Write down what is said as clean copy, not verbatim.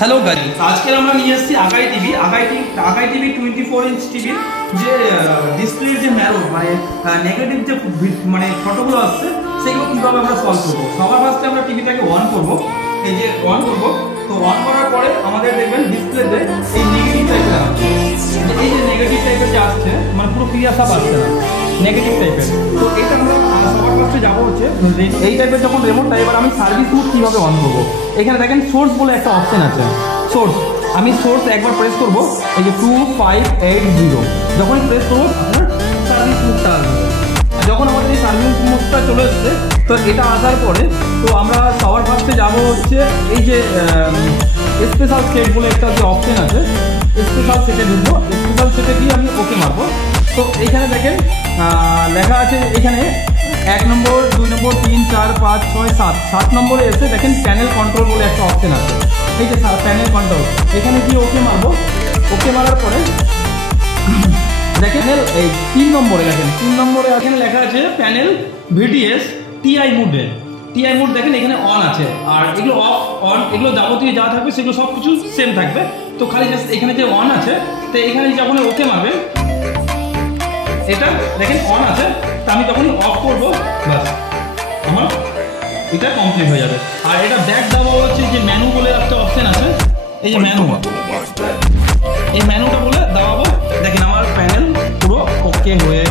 Hello guys, আজকে আমরা নিয়ে এসেছি আকাই টিভি 24 ইঞ্চ টিভির যে ডিসপ্লের যে ম্যারো মানে নেগেটিভ যে মানে ফটোগুলো আসছে সেগুলো কীভাবে আমরা সলভ করবো। সবার ফার্স্টে আমরা টিভিটাকে অন করবো। এই যে অন করবো, তো অন করার পরে আমাদের দেখবেন ডিসপ্লেতে এই নেগেটিভ টাইপের আসছে, এই যে নেগেটিভ টাইপের যে আসছে মানে পুরো ক্লিয়ার সাপ আসছে না, নেগেটিভ টাইপের। তো এটা আমরা সবার ফার্স্টে যাবো হচ্ছে এই টাইপের যখন রিমোটটা, এবার আমি সার্ভিস মোড কীভাবে অন করবো। এখানে দেখেন সোর্স বলে একটা অপশন আছে, সোর্স। আমি সোর্স একবার প্রেস করবো, এই যে 2580 যখনই প্রেস করবো আপনার সার্ভিস মোডটা আসবে। যখন আমাদের এই সার্ভিস মোডটা চলে এসছে, তো এটা আসার পরে তো আমরা সবার ফার্স্টে যাবো হচ্ছে এই যে স্পেশাল সেট বলে একটা যে অপশন আছে, স্পেশাল সেটে ঢুকবো। স্পেশাল সেটে গিয়ে আমি ওকে মারবো। তো এইখানে দেখেন লেখা আছে এখানে 1 নম্বর 2 নম্বর 3 4 5 6 7 নম্বরে এসে দেখেন প্যানেল কন্ট্রোল বলে একটা অপশন আছে, এই যে প্যানেল কন্ট্রোল। এখানে গিয়ে ওকে মারবো। ওকে মারার পরে দেখেন এই 3 নম্বরে দেখেন 3 নম্বরে এখানে লেখা আছে প্যানেল ভিটিএস টিআই মোডে। টিআই মোড দেখেন এখানে অন আছে, আর এগুলো অফ অন এগুলো যাবতীয় যা থাকবে সেগুলো সব কিছু সেম থাকবে। তো খালি জাস্ট এখানে যে অন আছে, তো এখানে যখন ওকে মারবে এটা দেখেন অন আছে, তা আমি যখনই অফ করবো ব্যাস আমার এটা কমপ্লিট হয়ে যাবে। আর এটা ব্যাক দেওয়া হচ্ছে যে মেনু বলে একটা অপশন আছে, এই যে মেনু, এই মেনুটা বলে দেওয়াবো। দেখেন আমার প্যানেল পুরো ওকে হয়ে